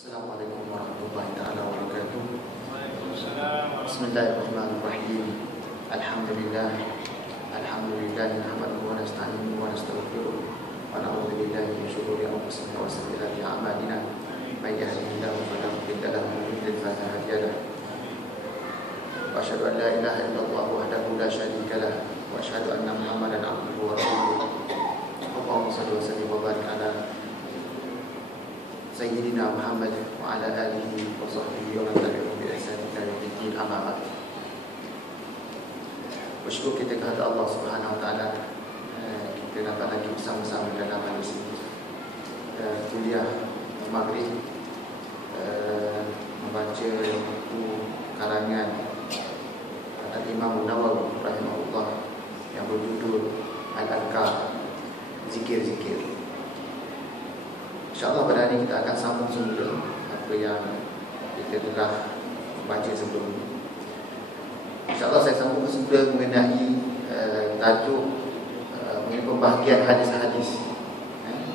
Assalamualaikum warahmatullahi taala wabarakatuh. Waalaikumsalam. Bismillahirrahmanirrahim. Alhamdulillah nahmaduhu wa nasta'inuhu wa nastaghfiruh wa na'udzu billahi min shururi anfusina wa sayyiati a'malina. May yahdihillahu fala mudilla lahu wa may yudlil fala hadiya lahu. Wa asyhadu an la ilaha illallah wahdahu la syarika lahu wa asyhadu anna Muhammadan 'abduhu wa rasuluh. Allahumma shalli wa sallim wa barik ala Sayyidina Muhammad wa ala alihi wa sahbihi wa man tabi'ahum bi ihsan ila yaumil din, amma ba'd. Bersyukur kita kepada Allah Subhanahu wa taala, kita dapat lagi bersama-sama dalam hadis ini. Kuliah Maghrib, membaca buku karangan Al-Imam Nawawi rahimahullah yang berjudul Al-Adhkar, zikir-zikir. InsyaAllah pada hari ini kita akan sambung semula apa yang kita telah baca sebelum ini. InsyaAllah saya sambung semula mengenai tajuk mengenai pembahagian hadis-hadis,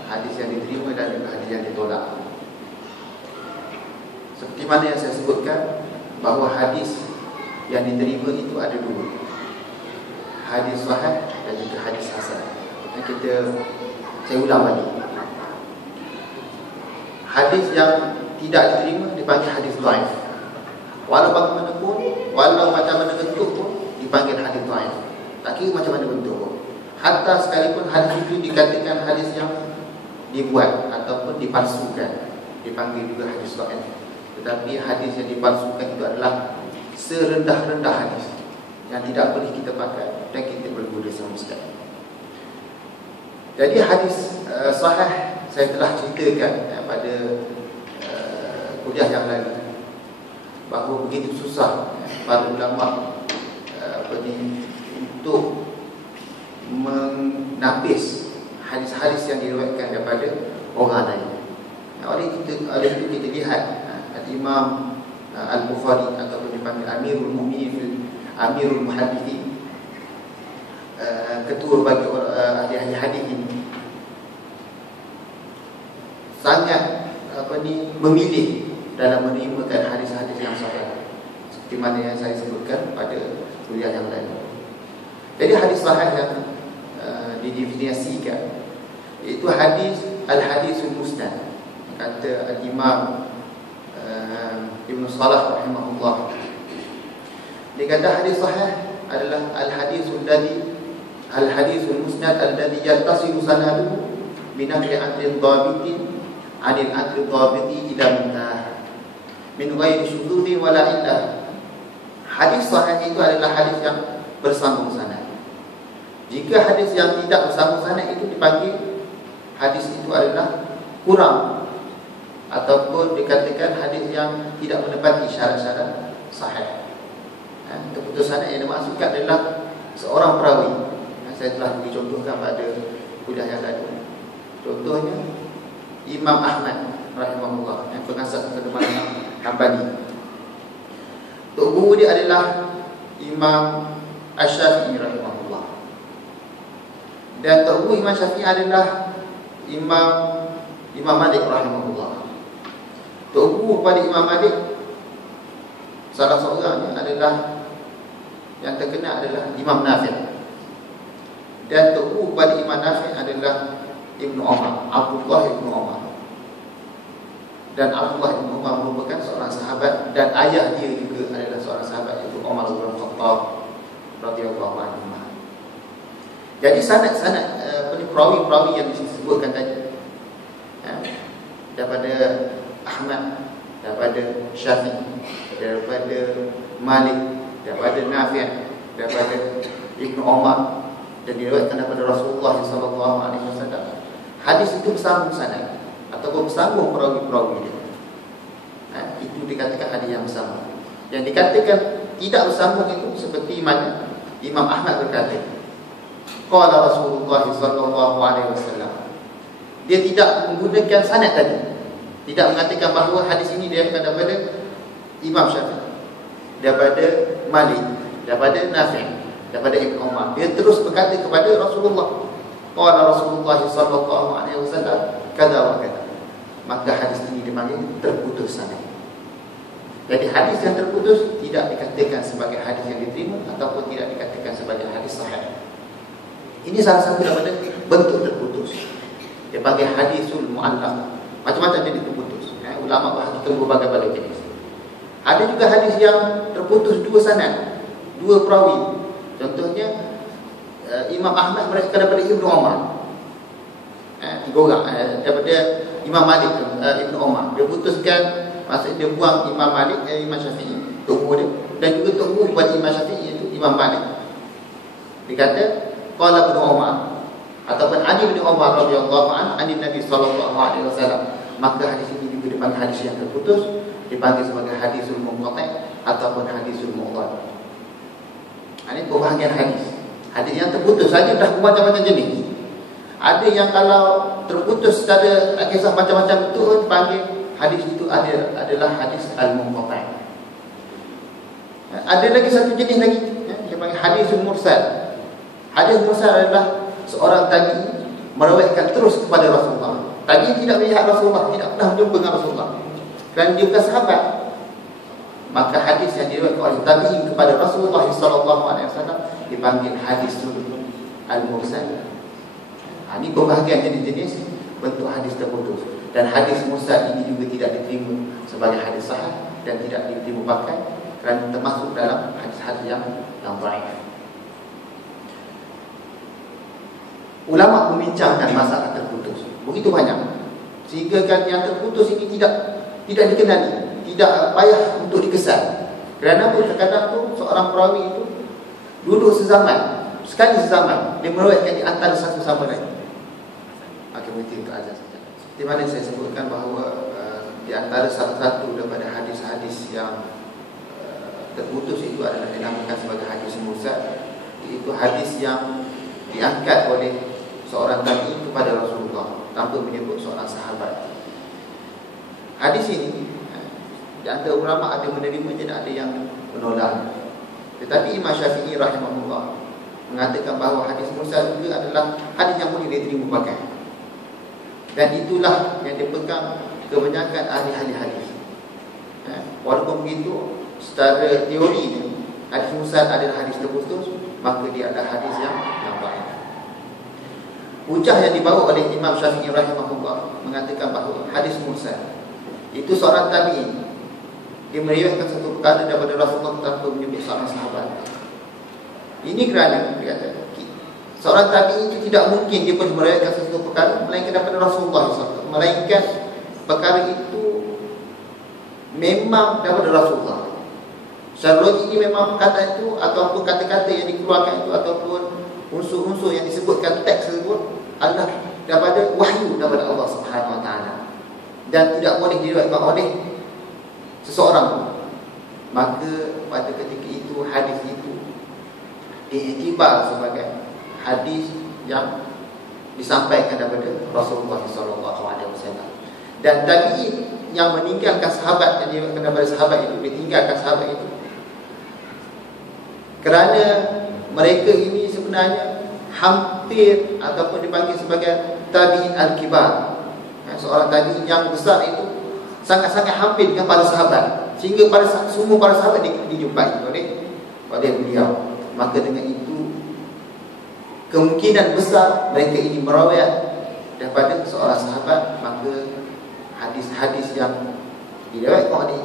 hadis yang diterima dan juga hadis yang ditolak. Seperti mana yang saya sebutkan, bahawa hadis yang diterima itu ada dua, hadis sahih dan juga hadis hasan. Saya ulang lagi. Hadis yang tidak diterima dipanggil hadis dhaif. Walau bagaimanapun, walau macam mana bentuk pun dipanggil hadis dhaif. Tak kira macam mana bentuk pun. Hatta sekalipun hadis itu dikatakan hadis yang dibuat ataupun dipalsukan, dipanggil juga hadis dhaif. Tetapi hadis yang dipalsukan itu adalah serendah-rendah hadis yang tidak boleh kita pakai dan kita berguna sama sekali. Jadi hadis sahih saya telah ceritakan pada kuliah yang lalu, bahawa begitu susah para ulama untuk menapis hadis-hadis yang diriwayatkan daripada orang lain. Oleh itu kita lihat Al-Imam Al-Bukhari ataupun dipanggil Amirul Mu'minin, Amirul Muhaddithin, ketua bagi ahli-ahli hadis ini, sangat memilih dalam menerimakan hadis-hadis yang sahih, seperti mana yang saya sebutkan pada kuliah yang lalu. Jadi hadis sahih yang didefinisikan iaitu hadis al-hadisul musnad. Kata al-Imam Ibn Salah rahimahullah, dia kata hadis sahih adalah al-hadisul musnad alladhi yattasilu sanaduhu binaqli adlin dhabitin 'anil adli dhabiti ila muntah min ghairi syududin wala illah. Hadis sahih itu adalah hadis yang bersambung sanad. Jika hadis yang tidak bersambung sanad itu dipanggil hadis itu adalah kurang, ataupun dikatakan hadis yang tidak menepati syarat-syarat sahih. Keputusan yang dimaksudkan adalah seorang perawi. Saya telah dicontohkan pada kuliah yang lalu. Contohnya Imam Ahmad rahimahullah, yang pengasas kepada mazhab Hambali. Tok guru dia adalah Imam Asy-Syafi'i rahimahullah. Dan tok guru Imam Syafi'i adalah Imam Malik rahimahullah. Tok guru pada Imam Malik, salah seorang adalah yang terkenal adalah Imam Nafi'. Dan tok guru pada Imam Nafi' adalah Ibnu Umar, Abdullah Ibnu Umar. Dan Abdullah Ibnu Umar merupakan seorang sahabat, dan ayah dia juga adalah seorang sahabat, iaitu Umar bin Khattab radhiyallahu anhu. Jadi sanad-sanad perawi-perawi yang disebutkan tadi, daripada Ahmad, daripada Syafi'i, daripada Malik, daripada Nafi', daripada Ibnu Umar, dan diriwayatkan daripada Rasulullah sallallahu alaihi wasallam. Hadis itu bersambung sanad ataupun bersambung perawi-perawi dia. Itu dikatakan hadis yang bersambung. Yang dikatakan tidak bersambung itu seperti mana Imam Ahmad berkata, qala Rasulullah sallallahu alaihi wasallam. Dia tidak menggunakan sanad tadi. Tidak mengatakan bahawa hadis ini daripada Imam Syafi'i, daripada Malik, daripada Nafi', daripada Ibnu Umar. Dia terus berkata kepada Rasulullah, qala Rasulullah sallallahu alaihi wasallam kada wa kada. maka hadis ini dipanggil terputus sanad. Jadi hadis yang terputus tidak dikatakan sebagai hadis yang diterima ataupun tidak dikatakan sebagai hadis sahih. Ini salah satu daripada bentuk terputus. Dia panggil hadisul mu'allaq. Macam-macam jenis terputus. Ulama bahas tentang berbagai-bagai jenis. Ada juga hadis yang terputus dua sanad, dua perawi. Contohnya Imam Ahmad meriwayatkan daripada Ibnu Umar. Tiga orang daripada Imam Malik, Ibnu Umar. Dia putuskan, maksud dia buang Imam Malik, Imam Syafi'i, tunggu dia, dan juga tunggu buat Imam Syafi'i itu Imam Malik. Dia kata qala Ibnu Umar ataupun Ali bin Umar radhiyallahu anhu an Nabi sallallahu alaihi wasallam. Maka hadis ini juga dipanggil hadis yang terputus, dipanggil sebagai hadisul munqati' ataupun hadisul mu'dhal. Ini pembahagian hadis. Hadis yang terputus saja dah macam-macam jenis. Ada yang kalau terputus secara kisah macam-macam itu dipanggil hadis itu adalah hadis al-munqati'. Ada lagi satu jenis lagi, dia panggil hadisul mursal. Hadis mursal adalah seorang tabi'i meriwayatkan terus kepada Rasulullah. Tabi'i tidak melihat Rasulullah, tidak pernah berjumpa dengan Rasulullah, kerana dia bukan sahabat. Maka hadis yang diriwayatkan oleh tabi'i kepada Rasulullah sallallahu alaihi wasallam dipanggil hadisul al-mursal. Ini pembahagian jenis-jenis bentuk hadis terputus. Dan hadis mursal ini juga tidak diterima sebagai hadis sahih dan tidak diterima pakai kerana termasuk dalam hadis-hadis yang dhaif. Ulama membincangkan masalah terputus begitu banyak, sehingga kan yang terputus ini tidak dikenali, tidak payah untuk dikesan. Kerana apa? Terkadang tu seorang perawi itu duduk sekali sezaman, dia meriwayatkan di antara satu sama lain. Okey, berhenti untuk azan saja. Di mana saya sebutkan bahawa di antara salah satu daripada hadis-hadis yang terputus itu adalah dinamakan sebagai hadis mursal, iaitu hadis yang diangkat oleh seorang tabi'i kepada Rasulullah tanpa menyebut seorang sahabat. Hadis ini di antara ulama ada menerimanya dan ada yang menolak. Tetapi Imam Syafi'i rahimahullah mengatakan bahawa hadis mursal juga adalah hadis yang boleh diterima pakai. Dan itulah yang dipegang kebanyakan ahli-ahli hadis. Walaupun begitu, secara teori ni hadis mursal adalah hadis terputus, maka dia adalah hadis yang baik. Hujah yang dibawa oleh Imam Syafi'i rahimahullah mengatakan bahawa hadis mursal itu seorang tabi'i, dia meriwayatkan satu perkara daripada Rasulullah tanpa menyebut seorang sahabat. Ini kerana dia kata seorang tabi'i itu tidak mungkin dia boleh meriwayatkan satu perkara melainkan daripada Rasulullah SAW, melainkan perkara itu memang daripada Rasulullah. Secara logik ini memang perkataan itu ataupun kata-kata yang dikeluarkan itu ataupun unsur-unsur yang disebutkan teks tersebut adalah daripada wahyu daripada Allah Subhanahu Wa Taala dan tidak boleh diriwayatkan oleh seseorang. Maka pada ketika itu hadis itu diiktibar sebagai hadis yang disampaikan daripada Rasulullah SAW. Dan tabi'in yang meninggalkan sahabat yang diriwayatkan daripada sahabat itu, ditinggalkan sahabat itu kerana mereka ini sebenarnya hampir ataupun dipanggil sebagai tabi'in al-kibar. Seorang tabi'in yang besar itu sangat-sangat hampir dengan para sahabat, sehingga semua para sahabat dijumpai oleh beliau. Maka dengan itu kemungkinan besar mereka ini meriwayat daripada seorang sahabat. Maka hadis-hadis yang diriwayatkan oleh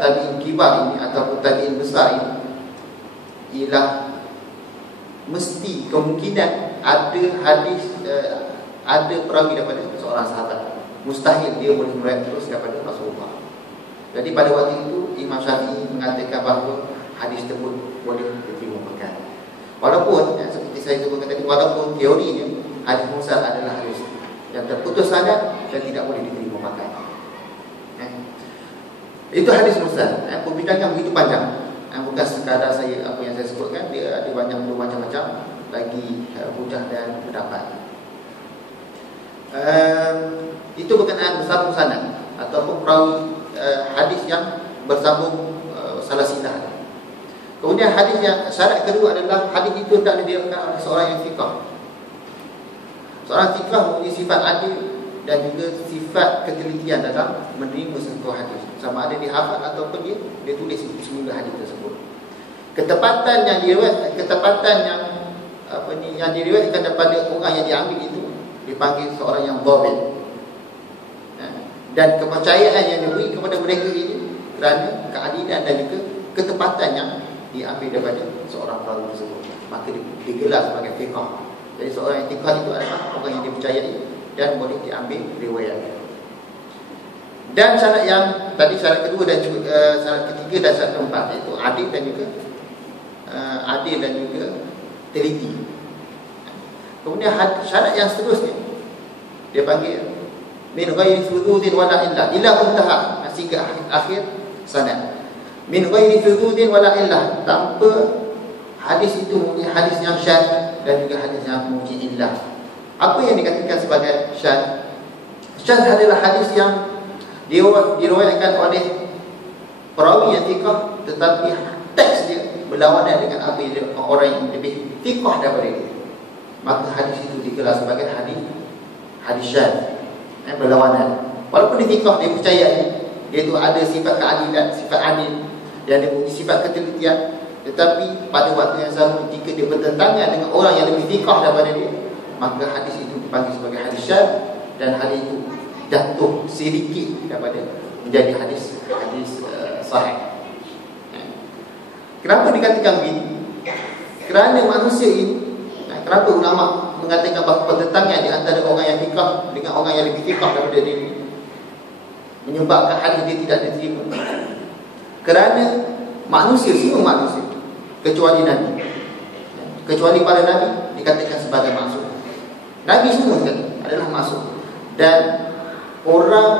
tabi'in kibar ini ataupun tabi'in besar ini ialah mesti kemungkinan ada hadis ada perawi daripada seorang sahabat. Mustahil dia boleh meriwayat terus daripada Rasulullah. Jadi pada waktu itu Imam Syafi'i mengatakan bahawa hadis tersebut boleh diterima pakai. Walaupun seperti saya sebutkan tadi, walaupun teorinya hadis mursal adalah hadis yang terputus sanad dan tidak boleh diterima pakai. Itu hadis mursal. Perbincangan begitu panjang. Bukan sekadar apa yang saya sebutkan, dia ada banyak macam-macam lagi hujah dan pendapat. Itu berkenaan bersambung sanad ataupun perawi hadis yang bersambung salasilah. Kemudian hadis yang syarat kedua adalah hadis itu tidak diriwayatkan oleh seorang yang thiqah. Seorang thiqah mempunyai sifat adil dan juga sifat ketelitian dalam menerima satu hadis, sama ada dia hafal ataupun dia tulis semula hadis tersebut. Ketepatan yang yang diriwayatkan daripada orang yang diambil itu dipanggil seorang yang dhabit. Dan kepercayaan yang diberi kepada mereka ini kerana keadilan dan juga ketepatan yang diambil daripada seorang perawi tersebut, maka digelar sebagai thiqah. Jadi seorang yang thiqah itu adalah orang yang dipercayai dan boleh diambil riwayatnya. Dan syarat yang tadi, syarat kedua dan syarat ketiga dan syarat keempat, iaitu adil dan juga teliti. Kemudian syarat yang seterusnya dia panggil min ghairi shududin wala illah, ila muntaha, masih ke akhir sanad. Min ghairi shududin wala illah, tanpa hadis itu mempunyai hadis yang syadz dan juga hadis yang mempunyai illah. Apa yang dikatakan sebagai syadz? Syadz adalah hadis yang diriwayatkan oleh perawi yang thiqah, tetapi teks dia berlawanan dengan apa yang orang yang lebih thiqah daripada dia, maka hadis itu digelar sebagai hadis syadz, berlawanan. Walaupun dia thiqah, dia percaya dia itu ada sifat keadilan, sifat adil, dan dia punya sifat ketelitian, tetapi pada waktu yang sama jika dia bertentangan dengan orang yang lebih thiqah daripada dia, maka hadis itu dipanggil sebagai hadis syadz, dan hadis itu jatuh sedikit daripada menjadi hadis sahih. Kenapa dikatakan begini? Kerana manusia ini, kenapa ulama mengatakan bahawa pertentangan di antara orang yang thiqah dengan orang yang lebih thiqah daripada dia menyebabkan hadis dia tidak diterima? Kerana manusia, semua manusia kecuali Nabi, kecuali para Nabi dikatakan sebagai maksum. Nabi semua adalah maksum, dan orang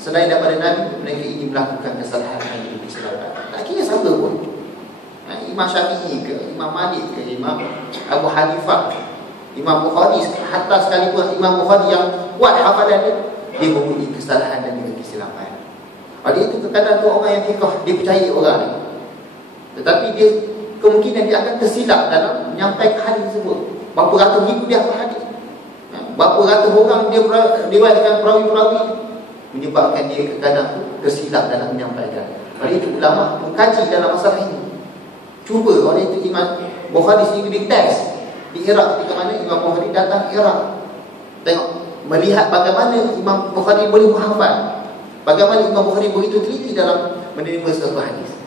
selain daripada Nabi, mereka ingin melakukan kesalahan yang lebih kesalahan. Tak kira siapa pun, Imam Syafi'i ke, Imam Malik ke, Imam Abu Hanifah, Imam Bukhari, hatta sekalipun Imam Bukhari yang kuat hafalan dia mempunyai kesalahan dan juga kesilapan. Oleh itu terkadang tu orang yang thiqah, dia percaya orang ni, tetapi dia kemungkinan dia akan tersilap dalam menyampaikan hadis tersebut. Berapa ratus ribu dia hafal hadis, berapa ratus orang dia riwayatkan perawi-perawi, menyebabkan dia kadang tersilap dalam menyampaikan. Oleh itu ulama mengkaji dalam masalah ini. Cuba, oleh itu Imam Bukhari sendiri dites di Iraq ketika mana Imam Bukhari datang Iraq. Tengok, melihat bagaimana Imam Bukhari boleh menghafal, bagaimana Imam Bukhari begitu teliti dalam menerima satu hadis.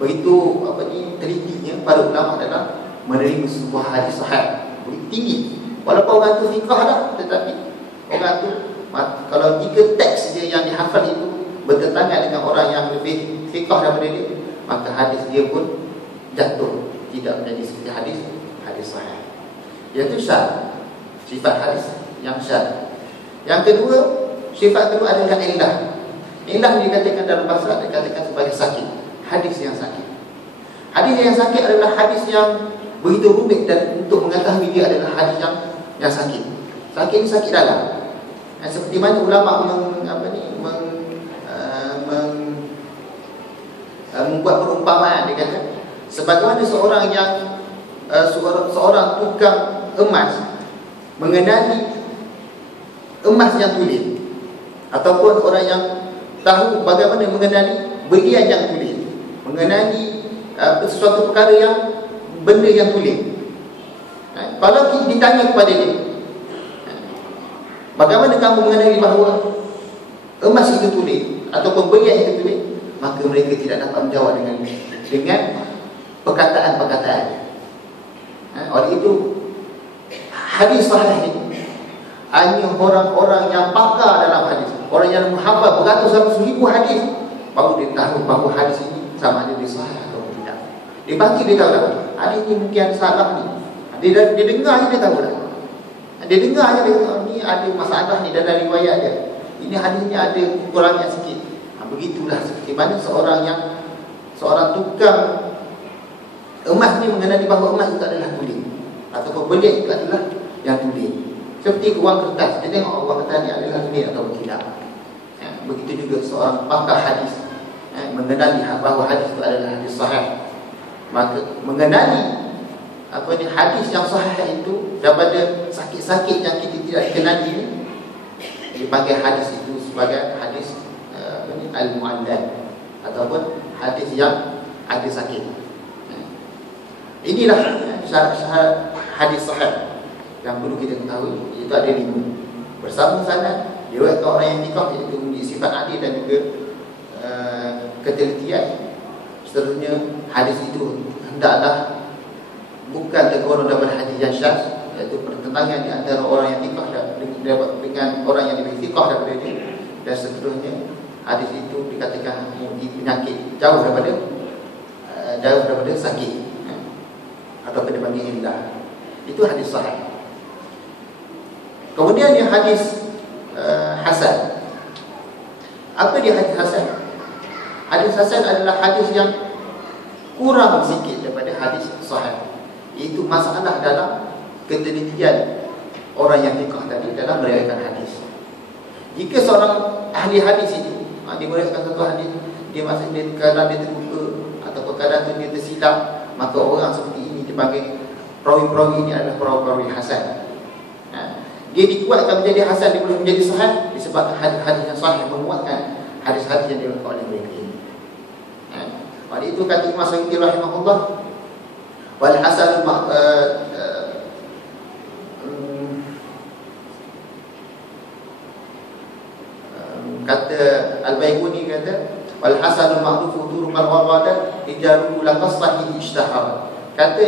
Begitu telitinya para ulama dalam menerima sebuah hadis sahih, begitu tinggi. Walaupun orang itu thiqah dah, tetapi orang itu kalau jika teks dia yang dihafal itu bertentangan dengan orang yang lebih thiqah daripada dia, maka hadis dia pun jatuh, tidak menjadi seperti hadis sahih. Iaitu syadz, sifat hadis yang syadz. Yang kedua, sifat kedua adalah illah. Illah dikatakan dalam bahasa dikatakan sebagai sakit, hadis yang sakit. Hadis yang sakit adalah hadis yang begitu rumit, dan untuk mengetahui dia adalah hadis yang sakit. Sakit ini sakit dalam. Seperti mana ulama membuat perumpamaan, dia kata sebagaimana seorang yang seorang tukang emas mengenali emas yang tulen, ataupun orang yang tahu bagaimana mengenali berlian yang tulen, mengenali sesuatu perkara yang benda yang tulen. Kalau ditanya kepada dia, bagaimana kamu mengenali bahawa emas itu tulen ataupun berlian itu tulen, maka mereka tidak dapat menjawab dengan perkataan-perkataan. Oleh itu hadis sahih ini hanya orang-orang yang pakar dalam hadis, orang yang menghafal beratus-ratus ribu hadis, baru dia tahu bahawa hadis ini sama ada dia sahih atau tidak. Dia baca, dia tahu dah hadis ini mungkin salah ni. Dia dengar je dia tahu dah. Dia dengar je dia tahu ni ada masalah ni dalam riwayat dia. Ini hadisnya ada kekurangan sikit. Begitulah seperti mana seorang tukang emas ni mengenali bahawa emas itu adalah tulen, ataupun berlian itu adalah yang tulen. Seperti uang kertas, dia tengok uang kertas ni adalah tulen atau tidak. Begitu juga seorang pakar hadis mengenali bahawa hadis itu adalah hadis sahih, maka mengenali hadis yang sahih itu daripada sakit-sakit yang kita tidak kenali ini, dipanggil hadis itu sebagai hadis al-mu'allal ataupun hadis yang ada sakit. Inilah syarat hadis sahih yang perlu kita ketahui, iaitu ada 5. Bersama sanad, diriwayatkan orang yang thiqah, iaitu sifat adil dan juga ketelitian. Seterusnya, hadis itu hendaklah bukan tergolong dalam hadis yang syadz, iaitu pertentangan di antara orang yang thiqah dengan orang yang lebih thiqah daripada dia. Dan seterusnya, hadis itu dikatakan penyakit jauh daripada sakit atau dipanggil illah. Itu hadis sahih. Kemudian dia hadis hasan. Apa dia hadis hasan? Hadis hasan adalah hadis yang kurang sikit daripada hadis sahih. Itu masalah dalam ketelitian orang yang thiqah tadi dalam meriwayatkan hadis. Jika seorang ahli hadis itu dia meriwayatkan satu hadis, dia kadang dia terlupa atau kadang tu dia tersilap, maka orang seperti ini dipanggil perawi-perawi ini adalah perawi-perawi hasan. Dia dikuatkan menjadi hasan, dia boleh menjadi sahih disebabkan hadis-hadis yang sahih menguatkan hadis-hadis yang diriwayatkan oleh mereka ini. Oleh itu kata Imam Suyuti rahimahullah, wal hasan kata Al-Baiquni kata wal hasanul ma'rufu turuqan waradat ijaru la tasahih ishtahar. Kata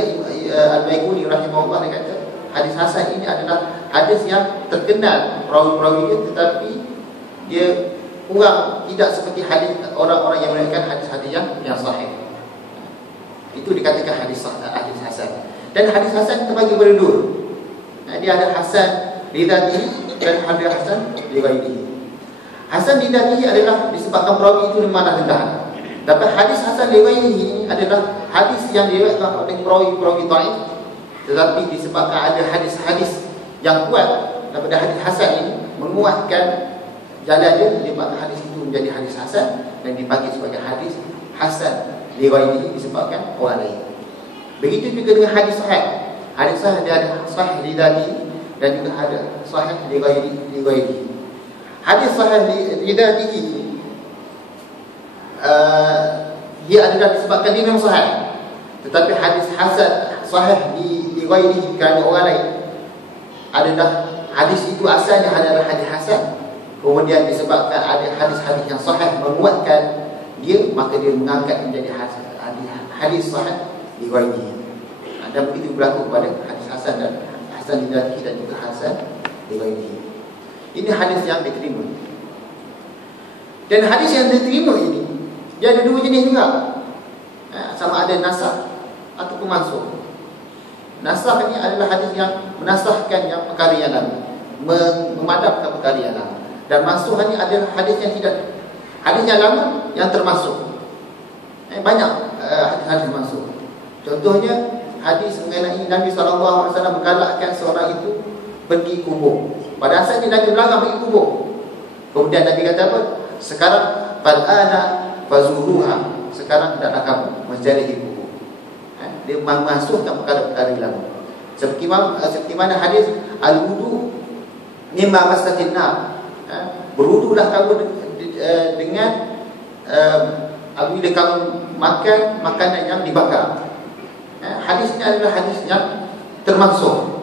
Al-Baiquni rahimahullah, dia kata hadis hasan ini adalah hadis yang terkenal perawi-perawinya, tetapi dia kurang, tidak seperti hadis orang-orang yang meriwayatkan hadis-hadis yang sahih. Itu dikatakan hadis hasan. Dan hadis hasan terbagi kepada 2. Dia ada hasan li dzatihi dan hadis hasan li ghairihi. Hasan li dzatihi adalah disebabkan perawi itu memang rendah. Dapat hadis hasan li ghairihi ini adalah hadis yang diriwayatkan oleh perawi-perawi dhaif, tetapi disebabkan ada hadis-hadis yang kuat daripada hadis hasan ini menguatkan jalan dia, menyebabkan hadis itu menjadi hadis hasan dan dipanggil sebagai hadis hasan li ghairihi disebabkan orang lain. Begitu juga dengan hadis sahih. Hadis sahih dia ada sahih li dzatihi dan juga ada sahih li ghairihi. Hadis sahih li dzatihi dia adalah disebabkan dia memang sahih. Tetapi hadis hasan sahih li ghairihi kerana orang lain adalah hadis itu asalnya adalah hadis hasan. Kemudian disebabkan ada hadis-hadis yang sahih menguatkan dia, maka dia mengangkat menjadi hadis sahih li ghairihi. Dan begitu berlaku pada hadis hasan dan hasan li dzatihi dan juga hasan li ghairihi. Ini hadis yang diterima. Dan hadis yang diterima ini dia ada 2 jenis juga. Sama ada nasakh ataupun mansukh. Nasakh ini adalah hadis yang menasahkan yang perkara yang lalu, memadamkan perkara yang lalu. Dan mansukh ini adalah hadis yang tidak, hadis yang lama yang termasuk. Banyak hadis-hadis mansukh. Contohnya hadis mengenai Nabi SAW menggalakkan seorang itu pergi kubur. Pada asalnya Nabi melarang pergi kubur. Kemudian Nabi kata apa? Sekarang fal'ana fazuruha. Sekarang hendaklah kamu menziarahi kubur. Dia memasukkan perkara-perkara lama. Seperti mana hadis al-wudu mimma masatin nar. Berwudulah kamu dengan apabila kamu makan makanan yang dibakar. Hadis ini adalah hadis yang termasuk.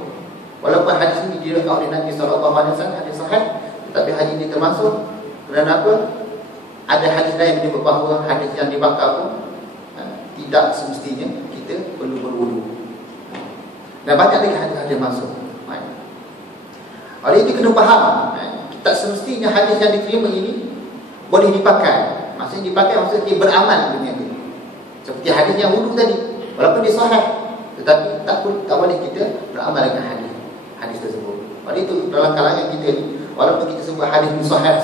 Walaupun hadis ini diriwayatkan oleh Nabi SAW hadis sahih, tetapi hadis ini termasuk. Kerana apa? Ada hadis lain yang menyebut bahawa hadis yang dibakar pun tidak semestinya kita perlu berwudu. Dan banyak lagi hadis-hadis masuk. Oleh itu kena faham, tak semestinya hadis yang diterima ini boleh dipakai. Maksudnya dipakai maksudnya beramal dengan dia. Seperti hadis yang wudu tadi, walaupun dia sahih, tetapi tak boleh kita beramal dengan hadis tersebut. Oleh itu dalam kalangan kita ni, walaupun kita sebut hadis ni sahih,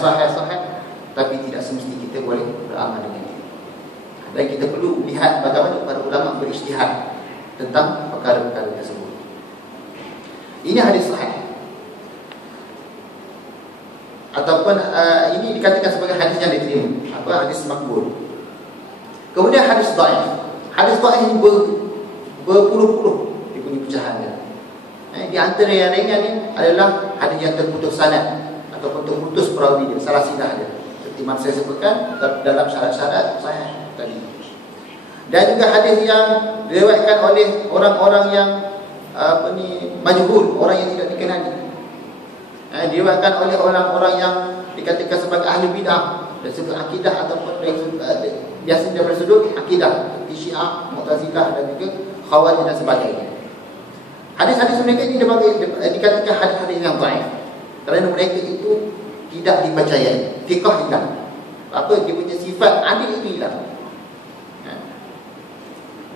tapi tidak semesti kita boleh beramal dengan dia. Dan kita perlu lihat bagaimana para ulama berijtihad tentang perkara-perkara tersebut. Ini hadis sahih. Ataupun ini dikatakan sebagai hadis yang diterima, hadis makbul. Kemudian hadis dhaif. Hadis dhaif ini berpuluh-puluh dipunya pecahannya. Di antara yang ringan ni adalah hadis yang terputus sanad ataupun terputus perawi dia, salah silap dia. Seperti mana saya sebutkan dalam syarat-syarat sahih tadi. Dan juga hadis yang diriwayatkan oleh orang-orang yang majhul, orang yang tidak dikenali. Diriwayatkan oleh orang-orang yang dikatakan sebagai ahli bidah dari sudut akidah ataupun biasa dari sudut akidah, seperti Syiah, Mu'tazilah dan juga Khawarij dan sebagainya. Hadis-hadis mereka ini dikatakan hadis-hadis yang dhaif kerana mereka itu tidak dipercayai, fiqh hilang. Apa dia punya sifat adil itu hilang.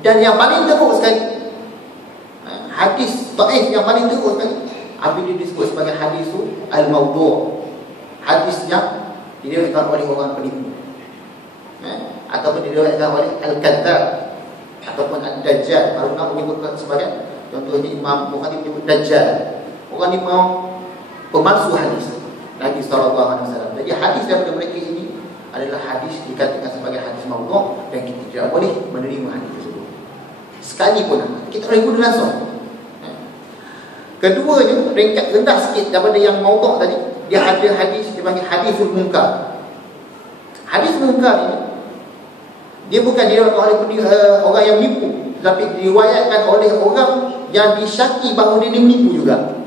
Dan yang paling teruk sekali, hadis dhaif yang paling teruk sekali, apabila disebut sebagai hadis al-maudhu', hadis yang diriwayatkan oleh orang penipu, ataupun diriwayatkan oleh al-kadzdzab ataupun ad-dajjal. Kalau nak menyebutkan sebagai, contohnya Imam Bukhari menyebut dajjal, orang ni mau pemalsu hadis Nabi SAW. Jadi hadis daripada mereka ini adalah hadis dikatakan sebagai hadis maudhu', dan kita tidak boleh menerima hadis tersebut sekalipun kita boleh guna langsung. Keduanya, peringkat rendah sikit daripada yang maudhu' tadi, dia ada hadis dipanggil hadisul munkar. Hadis munkar ini dia bukan diriwayatkan oleh orang yang menipu, tetapi diriwayatkan oleh orang yang disyaki bahawa dia menipu juga.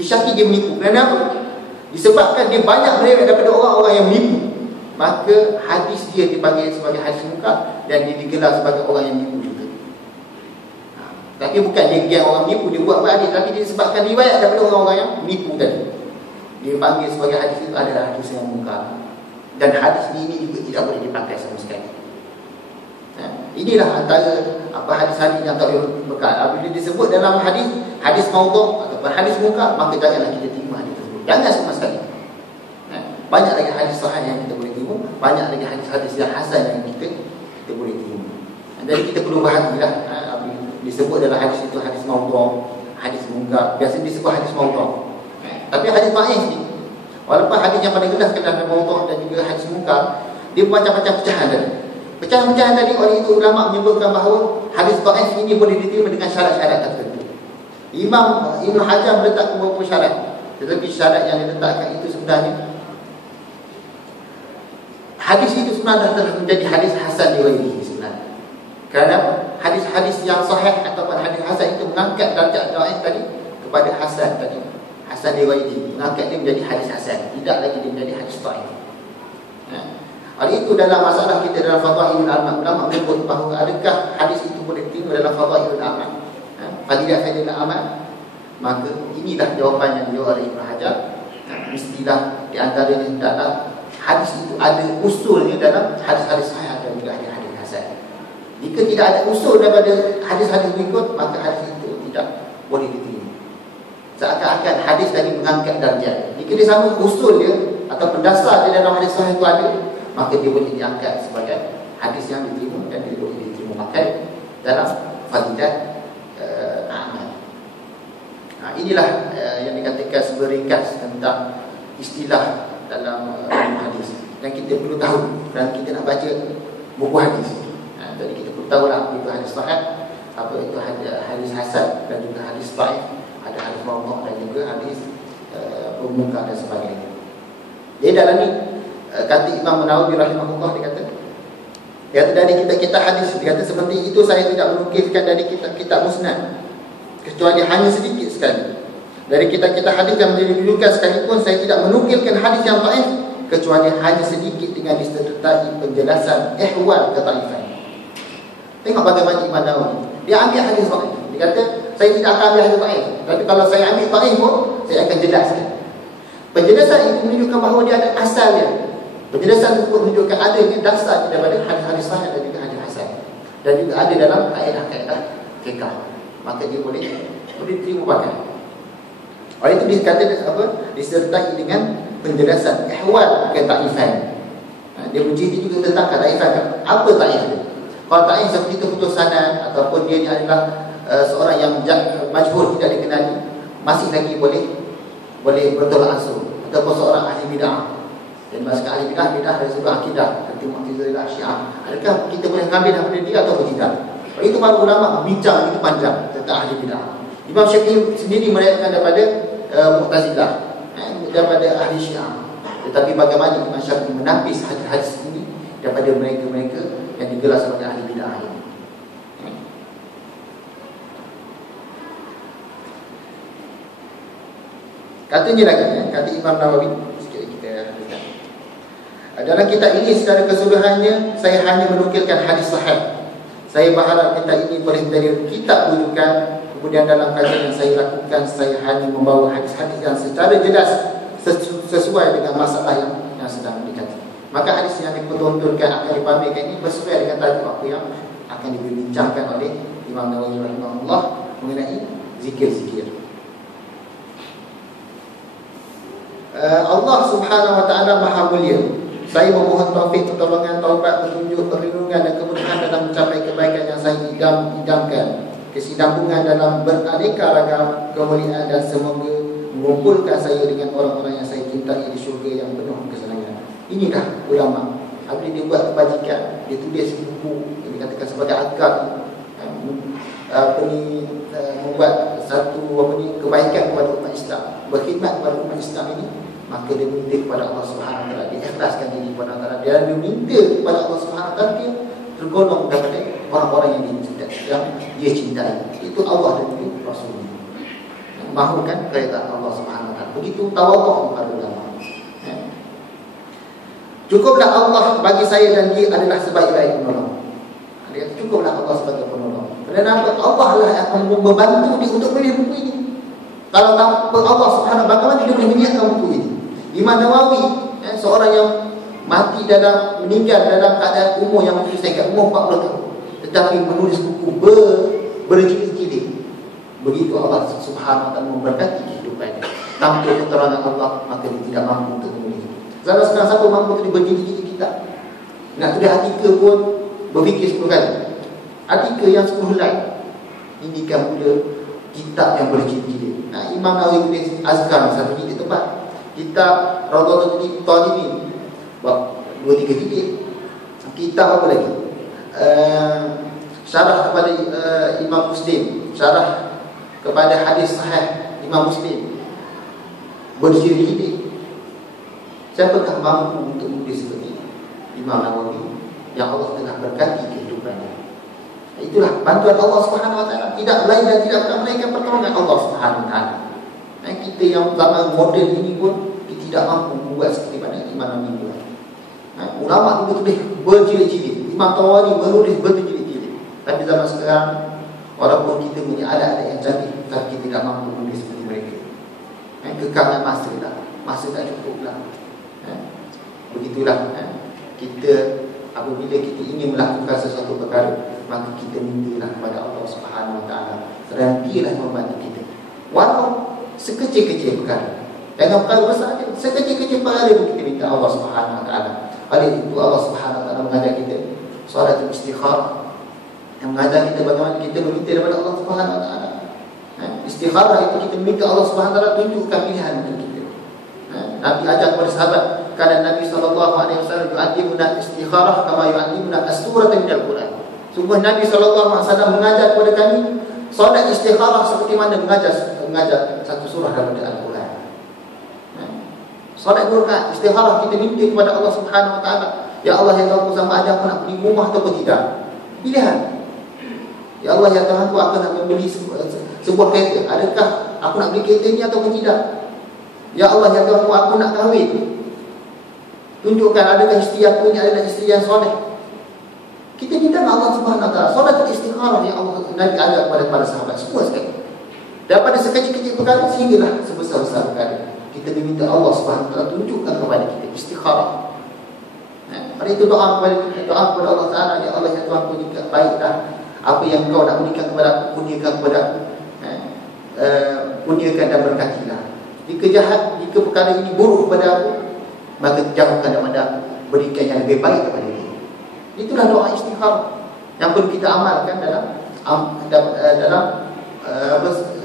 Disyaki dia menipu. Kenapa? Disebabkan dia banyak meriwayat daripada orang-orang yang menipu, maka hadis dia dipanggil sebagai hadis munkar dan dia digelar sebagai orang yang menipu juga. Tapi bukan dia orang menipu, dia buat hadis, tapi dia disebabkan riwayat daripada orang-orang yang menipu tadi, dia panggil sebagai hadis itu adalah hadis yang munkar. Dan hadis ini juga tidak boleh dipakai sama sekali. Inilah antara hadis-hadis yang tak boleh bekal. Apabila disebut dalam hadis maudhu' ataupun hadis munkar, maka janganlah kita terima hadis tersebut. Jangan sama sekali. Banyak lagi hadis sahih yang kita boleh terima, banyak lagi hadis-hadis yang hasan yang kita boleh terima. Jadi kita perlu berhati-hatilah disebut dalam hadis itu hadis maudhu', hadis munkar. Biasa disebut hadis maudhu'. Tapi hadis dhaif ni, walaupun hadis yang paling jelas kena maudhu' dan juga hadis munkar, dia macam-macam pecahan tadi. Pecahan-pecahan tadi, oleh itu ulama menyebutkan bahawa hadis dhaif ini boleh diterima dengan syarat-syarat tertentu. Imam Ibn Hajar meletakkan beberapa syarat, tetapi syarat yang diletakkan itu sebenarnya, hadis itu sebenarnya telah menjadi hadis hasan riwayat sebenarnya. Kerana hadis-hadis yang sahih ataupun hadis hasan itu mengangkat darjat dhaif tadi kepada hasan tadi. Hasan riwayat mengangkat dia menjadi hadis hasan, tidak lagi dia menjadi hadis dhaif. Oleh itu dalam masalah kita dalam fadhailul amal, ulama menyebut bahawa adakah hadis itu boleh diterima dalam fadhailul amal, fadilah fadilah amal, maka inilah jawapan yang dijawab oleh Ibn Hajar. Mestilah di antaranya dalam hadis itu ada usulnya dalam hadis-hadis sahih dan juga hadis-hadis hasan. Jika tidak ada usul daripada hadis-hadis berikut, maka hadis itu tidak boleh diterima. Seakan-akan hadis tadi mengangkat darjat. Jika dia sama usul dia atau pendasar dia dalam hadis sahih itu ada, maka dia boleh diangkat sebagai hadis yang diterima dan dia boleh diterima pakai dalam fadilat amal. Inilah yang dikatakan seberingkas tentang istilah dalam hadis yang kita perlu tahu dan kita nak baca buku hadis. Jadi kita perlu tahu lah apa itu hadis sahih, apa itu hadis hasan dan juga hadis dhaif, ada hadis maudhu' dan juga hadis munkar dan sebagainya. Jadi dalam ni kata Imam Nawawi rahimahullah, dia kata dari kitab-kitab hadis, dia kata seperti itu saya tidak menukilkan dari kitab-kitab musnad kecuali hanya sedikit sekali. Dari kitab-kitab hadis yang menunjukkan sekalipun saya tidak menukilkan hadis yang dhaif kecuali hanya sedikit dengan disertai penjelasan ihwal kedhaifan. Tengok bagaimana Imam Nawawi, dia ambil hadis dhaif, dia kata saya tidak akan ambil hadis dhaif, tapi kalau saya ambil dhaif pun saya akan jelaskan. Penjelasan itu menunjukkan bahawa dia ada asalnya. Penjelasan tersebut menunjukkan adanya dasar daripada hadis-hadis sahih dan juga hadis hasan, dan juga ada dalam kaedah-kaedah fiqh, maka dia boleh diterima pakai. Oleh itu dikatakan disertai dengan penjelasan ihwal kedhaifan. Dia uji juga tentang kedhaifan. Apa dhaif dia? Kalau dhaif seperti itu putus sanad ataupun dia adalah seorang yang majhul, tidak dikenali, masih lagi boleh bertolak ansur, ataupun seorang ahli bid'ah. Dan masuk ahli bid'ah dari sudut akidah, seperti Mu'tazilah, Syiah, adakah kita boleh mengambil daripada dia atau tidak? Itu baru ulama bincang itu panjang tentang ahli bid'ah. Imam Syafi'i sendiri meriwayatkan daripada Mu'tazilah, daripada ahli Syiah. Tetapi bagaimana Imam Syafi'i menapis hadis-hadis ini daripada mereka-mereka yang digelar sebagai ahli bid'ah ini. Katanya lagi, kata Imam Nawawi, sikit kita lihat. Dalam kitab ini secara keseluruhannya saya hanya menukilkan hadis sahih. Saya berharap kitab ini boleh menjadi kitab rujukan. Kemudian dalam kajian yang saya lakukan, saya hanya membawa hadis-hadis yang secara jelas sesuai dengan masalah yang sedang dikaji. Maka hadis yang dipertontonkan akan dipamerkan ini bersesuai dengan tajuk apa yang akan dibincangkan oleh Imam Nawawi rahimahullah mengenai zikir-zikir. Allah Subhanahu wa taala Maha Mulia. Saya memohon taufik, pertolongan, taubat, petunjuk, perlindungan dan kemudahan dalam mencapai kebaikan yang saya idamkan. Kesinambungan dalam beraneka ragam kemuliaan dan semoga mengumpulkan saya dengan orang-orang yang saya cintai di syurga yang penuh kesenangan. Inilah ulama. Apabila dia buat kebajikan, dia tulis buku yang dikatakan sebagai akad, membuat satu kebaikan kepada umat Islam, berkhidmat kepada umat Islam ini, maka dia minta kepada Allah Subhanahu wa taala, dia ikhlaskan diri kepada Allah Taala, dia minta kepada Allah Subhanahu wa taala, dia tergolong daripada orang-orang yang dia cintai. Itu Allah dan itu Rasulnya. Mahukan keridaan Allah Subhanahu wa taala. Begitu tawadhu para ulama. Cukuplah Allah bagi saya dan dia adalah sebaik-baik penolong. Dia cukuplah Allah sebagai penolong. Kerana Allah lah yang akan membantu dia untuk menulis buku ini. Kalau tanpa Allah Subhanahu wa taala, bagaimana dia boleh menyiapkan buku ini? Imam Nawawi, seorang yang mati meninggal dalam keadaan umur yang mungkin saya kat umur 40 tahun, tetapi menulis buku berjilid-jilid. Begitu Allah Subhanahu wa taala memberkati kehidupannya. Tanpa keterangan Allah, maka dia tidak mampu untuk menulis. Zaman sekarang siapa mampu untuk berjilid-jilid kitab? Nak tulis artikel pun berfikir 10 kali. Artikel yang 10 helai. Ini kan pula kitab yang berjilid-jilid. Imam Nawawi tulis Azkar satu jilid tepat. Kitab Rawdatul Talibin 2-3 jilid. Kitab apa lagi? Syarah kepada Imam Muslim, syarah kepada hadis sahih Imam Muslim berjilid-jilid. Siapakah mampu untuk menulis seperti ini? Imam Nawawi yang Allah telah berkati kehidupannya. Itulah bantuan Allah Subhanahu wa taala, tidak lain dan tidak bukan melainkan pertolongan Allah Subhanahu wa taala. Kita yang zaman moden ini pun tidak mampu membuat seperti mana Imam Nawawi buat. Ulama dulu tulis berjilid-jilid, Imam Tawari menulis berjilid-jilid. Tapi zaman sekarang walaupun kita punya ada yang canggih, tapi kita tidak mampu menulis seperti mereka. Kekangan masa tak cukup lah. Begitulah kita apabila kita ingin melakukan sesuatu perkara, maka kita mintalah kepada Allah Subhanahu wa taala, kerana Dialah membantu kita. Walau sekecil-kecil perkara, jangan perkara besar saja, sekecil-kecil perkara pun kita minta Allah Subhanahu wa taala. Oleh itu Allah Subhanahu wa taala mengajar kita solat istikharah, yang mengajar kita bagaimana kita meminta daripada Allah Subhanahu wa taala. Istikharah itu kita minta Allah Subhanahu wa taala tunjukkan pilihan untuk kita. Nabi ajar kepada sahabat, karena Nabi SAW yu'allimuna istikharah kama yu'allimuna as-surata minal Quran. Sungguh Nabi SAW mengajar kepada kami solat istikharah seperti mana mengajar satu surah daripada Al-Quran. Solat 2 rakaat istikharah, kita minta kepada Allah Subhanahu wa taala, ya Allah ya Tuhanku, sama ada aku nak beli rumah atau tidak. Pilihan. Ya Allah ya Tuhanku, aku nak membeli sebuah kereta, adakah aku nak beli kereta ini atau tidak? Ya Allah ya Tuhanku, aku nak kahwin, tunjukkan adakah isteri aku ini adalah isteri yang soleh. Kita minta Allah Subhanahu wa taala solat istikharah yang Allah Nabi ajar kepada para sahabat semua sekali. Daripada sekecil-kecil perkara sehinggalah sebesar-besar perkara, kita meminta Allah Subhanahu wa taala tunjukkan kepada kita istikharah. Pada itu doa kepada Allah Taala, ya Allah ya Tuhan, jika baiklah apa yang Kau nak berikan kepada aku, kurniakan kepada aku, kurniakan dan berkatilah. Jika jahat, jika perkara ini buruk kepada aku, maka jauhkan daripada aku, berikan yang lebih baik kepada dia. Itulah doa istikharah yang perlu kita amalkan dalam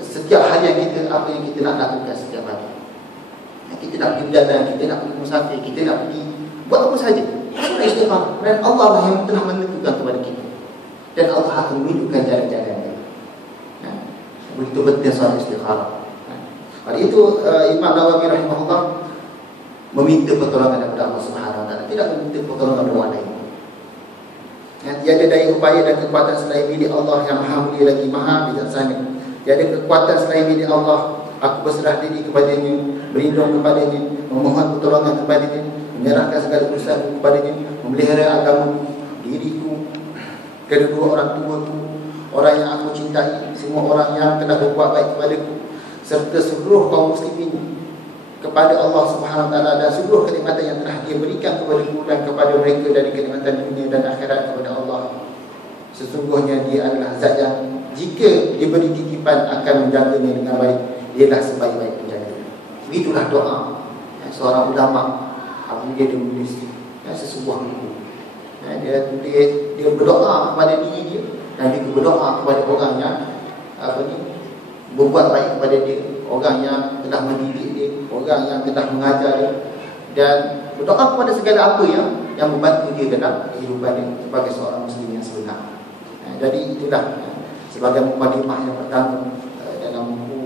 setiap hari yang kita, apa yang kita nak lakukan setiap hari. Kita nak pergi berjalan, kita nak pergi musafir, kita nak pergi buat apa saja, istikharah. Dan Allah lah yang telah menentukan kepada kita, dan Allah akan menunjukkan jalan-jalannya. Begitu penting soal istikharah. Oleh itu Imam Nawawi rahimahullah meminta pertolongan daripada Allah Subhanahu Wa Taala, tidak meminta pertolongan orang lain. Tiada daya upaya dan kekuatan selain milik Allah yang Maha Mulia lagi Maha Bijaksana. Tiada kekuatan selain milik Allah. Aku berserah diri kepadanya, berlindung kepadanya, memohon pertolongan kepadanya, menyerahkan segala urusanku kepadanya, memelihara agama diriku, kedua orang tuaku, orang yang aku cintai, semua orang yang telah berbuat baik kepadaku, serta seluruh kaum muslimin kepada Allah Subhanahu Wa Taala, dan seluruh kenikmatan yang telah Dia berikan kepadaku dan kepada mereka dari kenikmatan dunia dan akhirat kepada Allah. Sesungguhnya Dia adalah zat yang jika diberi titipan akan menjaganya dengan baik. Dialah sebaik-baik penjaga. Begitulah doa seorang ulama. Apabila dia menulis sesebuah buku, dia berdoa kepada diri dia, dan dia berdoa kepada orang yang berbuat baik kepada dia, orang yang telah mendidik dia, orang yang telah mengajar dia, dan berdoa kepada segala apa yang membantu dia dalam kehidupan dia sebagai seorang muslim yang sebenar. Jadi itulah sebagai mukadimah yang pertama dalam buku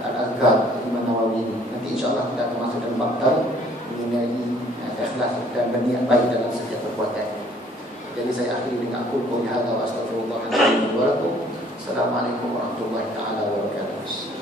Al-Azkar Imam Nawawi ini. Nanti insya-Allah kita akan masuk dalam bab baru mengenai ikhlas dan berniat baik dalam setiap perbuatan. Jadi saya akhiri dengan aku qouli hadza wa astaghfirullah li wa lakum. Assalamualaikum warahmatullahi taala wabarakatuh.